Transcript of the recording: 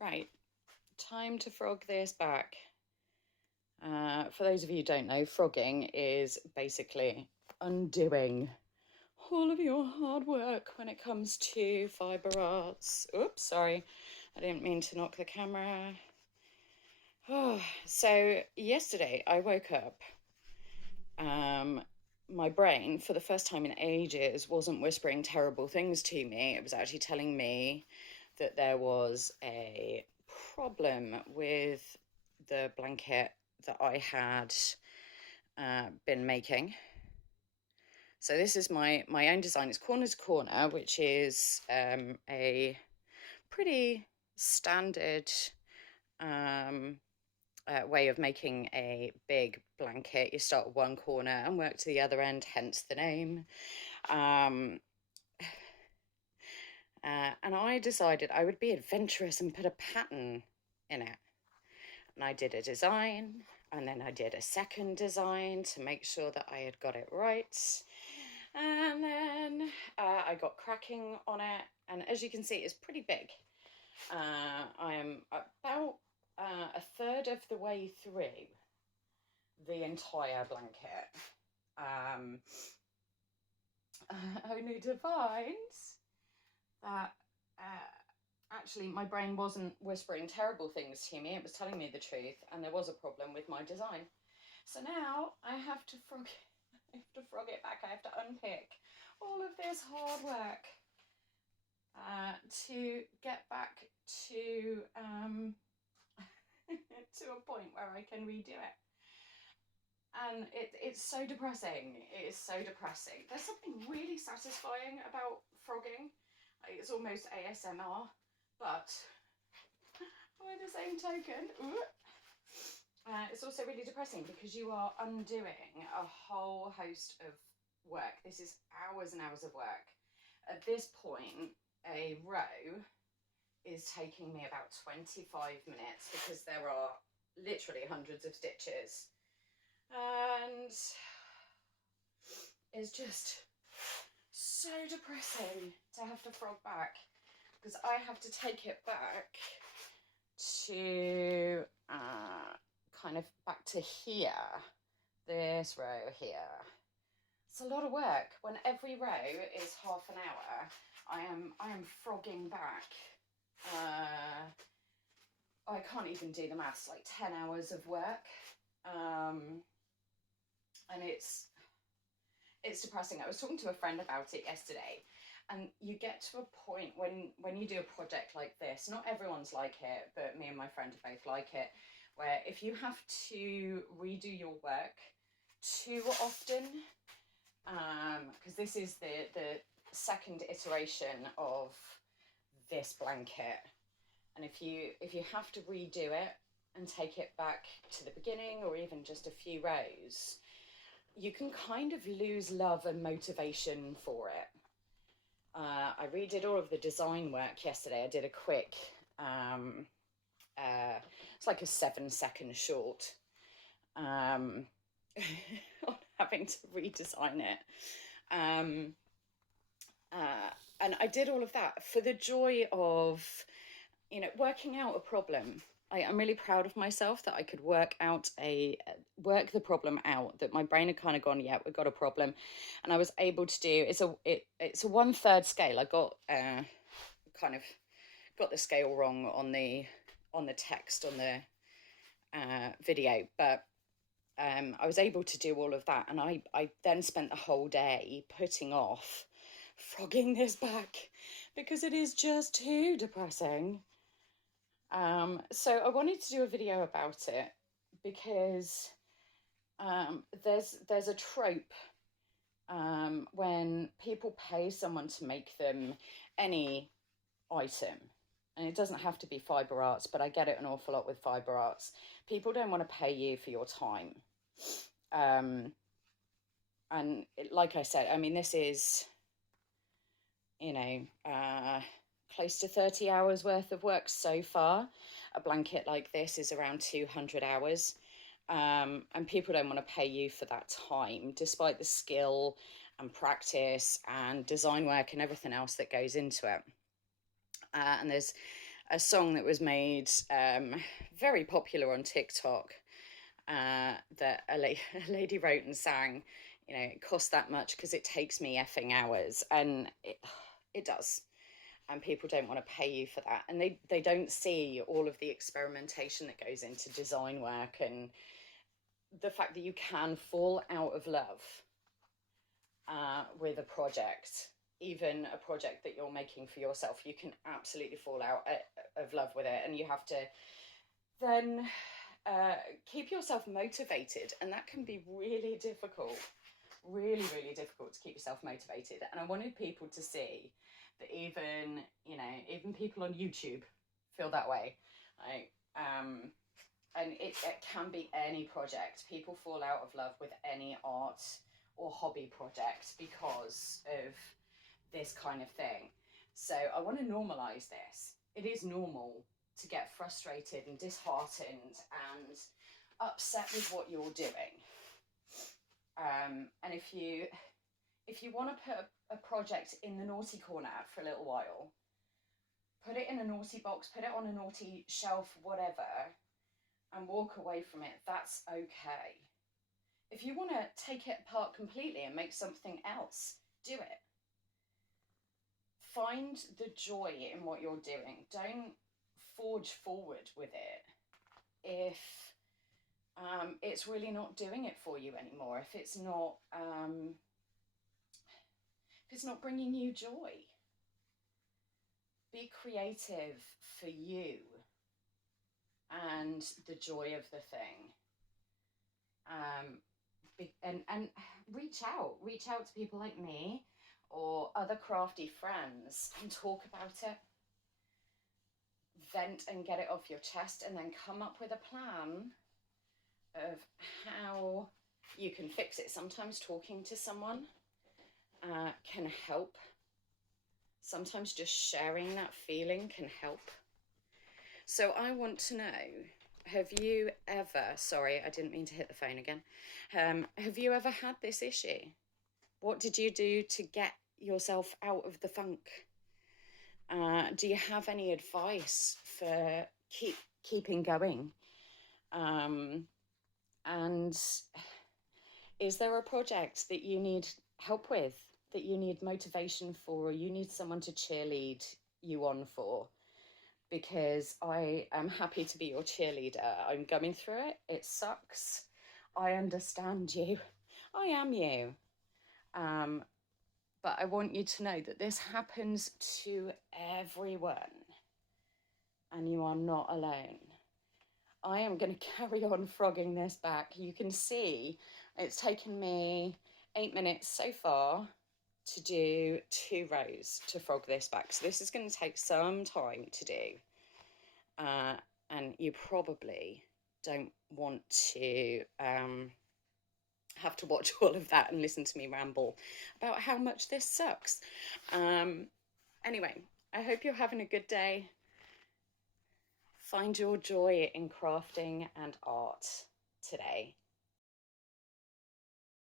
Right, time to frog this back. For those of you who don't know, frogging is basically undoing all of your hard work when it comes to fibre arts. Oops, sorry, I didn't mean to knock the camera. Oh, so yesterday I woke up. My brain, for the first time in ages, wasn't whispering terrible things to me. It was actually telling me that there was a problem with the blanket that I had been making. So this is my own design. It's corner to corner, which is a pretty standard way of making a big blanket. You start at one corner and work to the other end, hence the name. And I decided I would be adventurous and put a pattern in it. And I did a design, and then I did a second design to make sure that I had got it right. And then I got cracking on it, and as you can see, it's pretty big. I am about a third of the way through the entire blanket. Only to find that actually my brain wasn't whispering terrible things to me. It was telling me the truth, and there was a problem with my design. So now I have to frog it back. I have to unpick all of this hard work to get back to to a point where I can redo it. And it's so depressing. It is so depressing. There's something really satisfying about frogging. It's almost ASMR, but by the same token, it's also really depressing because you are undoing a whole host of work. This is hours and hours of work. At this point, a row is taking me about 25 minutes because there are literally hundreds of stitches. And it's just so depressing to have to frog back because I have to take it back to kind of back to here, this row here. It's a lot of work. When every row is half an hour, I am frogging back. I can't even do the maths, like 10 hours of work. And it's depressing. I was talking to a friend about it yesterday, and you get to a point when you do a project like this, not everyone's like it, but me and my friend are both like it, where if you have to redo your work too often, because this is the second iteration of this blanket, and if you have to redo it and take it back to the beginning or even just a few rows, you can kind of lose love and motivation for it. I redid all of the design work yesterday. I did a quick, it's like a 7-second short on having to redesign it. And I did all of that for the joy of, working out a problem. I'm really proud of myself that I could work the problem out, that my brain had kind of gone, yeah, we've got a problem. And I was able to do, it's a 1/3 scale. I got kind of got the scale wrong on the text on the video, but I was able to do all of that. And I then spent the whole day putting off frogging this back because it is just too depressing. So I wanted to do a video about it because there's a trope when people pay someone to make them any item, and it doesn't have to be fibre arts, but I get it an awful lot with fibre arts. People don't want to pay you for your time. And like I said, I mean, this is, close to 30 hours worth of work so far. A blanket like this is around 200 hours. And people don't want to pay you for that time, despite the skill and practice and design work and everything else that goes into it. And there's a song that was made very popular on TikTok, that a lady wrote and sang. You know, it costs that much because it takes me effing hours, and it does. And people don't want to pay you for that, and they don't see all of the experimentation that goes into design work, and the fact that you can fall out of love with a project, even a project that you're making for yourself. You can absolutely fall out of love with it, and you have to then keep yourself motivated, and that can be really difficult, really difficult to keep yourself motivated. And I wanted people to see that even, you know, even people on YouTube feel that way. Like, and it can be any project. People fall out of love with any art or hobby project because of this kind of thing. So I want to normalize this. It is normal to get frustrated and disheartened and upset with what you're doing. And if you want to put a project in the naughty corner for a little while, put it in a naughty box, put it on a naughty shelf, whatever, and walk away from it. That's okay. If you want to take it apart completely and make something else, do it. Find the joy in what you're doing. Don't forge forward with it if it's really not doing it for you anymore, if it's not bringing you joy. Be creative for you and the joy of the thing. And reach out to people like me or other crafty friends and talk about it. Vent and get it off your chest, and then come up with a plan of how you can fix it. Sometimes talking to someone can help. Sometimes just sharing that feeling can help. So I want to know, have you ever, sorry, I didn't mean to hit the phone again. Have you ever had this issue? What did you do to get yourself out of the funk? Do you have any advice for keeping going? And is there a project that you need help with, that you need motivation for, or you need someone to cheerlead you on for? Because I am happy to be your cheerleader. I'm going through it. It sucks. I understand you. I am you. But I want you to know that this happens to everyone, and you are not alone. I am going to carry on frogging this back. You can see it's taken me 8 minutes so far to do 2 rows to frog this back. So this is going to take some time to do. And you probably don't want to have to watch all of that and listen to me ramble about how much this sucks. Anyway, I hope you're having a good day. Find your joy in crafting and art today.